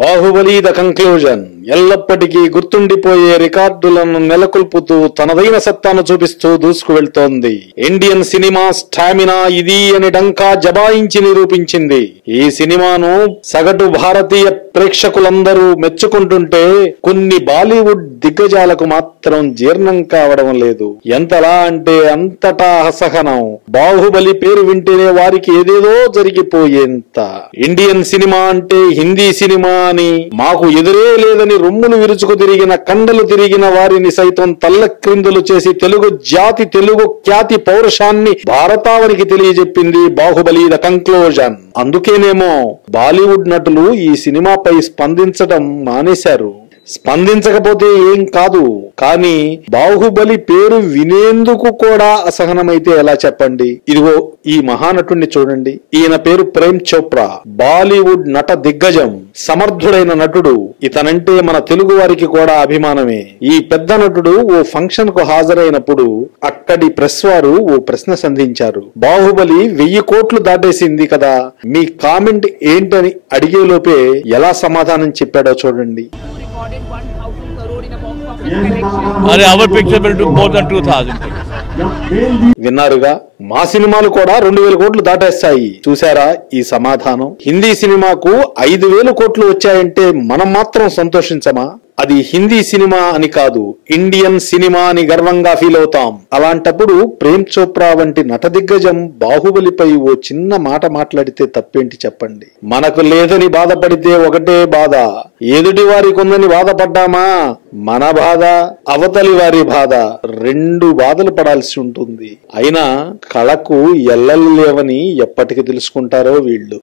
Baahubali the conclusion ఎల్లప్పటికీ గుర్తుండిపోయే రికార్డులను నెలకొల్పుతూ తనదైన సత్తాను చూపిస్తూ దూసుకు వెళ్తోంది. ఇండియన్ సినిమా స్టామినా ఇది అని డంకా జబాయించి నిరూపించింది. ఈ సినిమాను సగటు భారతీయ ప్రేక్షకులందరూ మెచ్చుకుంటుంటే కొన్ని బాలీవుడ్ దిగ్గజాలకు మాత్రం జీర్ణం కావడం లేదు. ఎంతలా అంటే అంతటా అసహనం. బాహుబలి పేరు వింటేనే వారికి ఏదేదో జరిగిపోయేంత. ఇండియన్ సినిమా అంటే హిందీ సినిమా అని మాకు ఎదురే లేదని రొమ్ములు విరుచుకు తిరిగిన కండలు తిరిగిన వారిని సైతం తల్లక్రిందులు చేసి తెలుగు జాతి తెలుగు ఖ్యాతి పౌరుషాన్ని భారతావనికి తెలియజెప్పింది బాహుబలి ద కంక్లూజన్. అందుకేనేమో బాలీవుడ్ నటులు ఈ సినిమాపై స్పందించడం మానేశారు. స్పందించకపోతే ఏం కాదు. కానీ బాహుబలి పేరు వినేందుకు కూడా అసహనమైతే ఎలా చెప్పండి? ఇదిగో ఈ మహానటుణ్ణి చూడండి. ఈయన పేరు ప్రేమ్ చోప్రా. బాలీవుడ్ నట దిగ్గజం సమర్థుడైన నటుడు. ఇతనంటే మన తెలుగు వారికి కూడా అభిమానమే. ఈ పెద్ద నటుడు ఓ ఫంక్షన్కు హాజరైనప్పుడు అక్కడి ప్రెస్ వారు ఓ ప్రశ్న సంధించారు. బాహుబలి వెయ్యి కోట్లు దాటేసింది కదా. మీ కామెంట్ ఏంటని అడిగేలోపే ఎలా సమాధానం చెప్పాడో చూడండి. అరే our picture will do more than 2000 విన్నారుగా? మా సినిమాలు కూడా రెండు వేల కోట్లు దాటేస్తాయి. చూసారా ఈ సమాధానం? హిందీ సినిమాకు ఐదు వేల కోట్లు వచ్చాయంటే మనం మాత్రం సంతోషించమా? అది హిందీ సినిమా అని కాదు ఇండియన్ సినిమా అని గర్వంగా ఫీల్ అవుతాం. అలాంటప్పుడు ప్రేమ్ చోప్రా వంటి నట దిగ్గజం బాహుబలిపై ఓ చిన్న మాట మాట్లాడితే తప్పేంటి చెప్పండి? మనకు లేదని బాధపడితే ఒకటే బాధ ఎదుటి వారికి ఉందని బాధపడ్డామా? మన బాధ అవతలి వారి బాధ రెండు బాధలు పడాల్సి ఉంటుంది. అయినా కళకు ఎల్లలు లేవని ఎప్పటికి తెలుసుకుంటారో వీళ్ళు.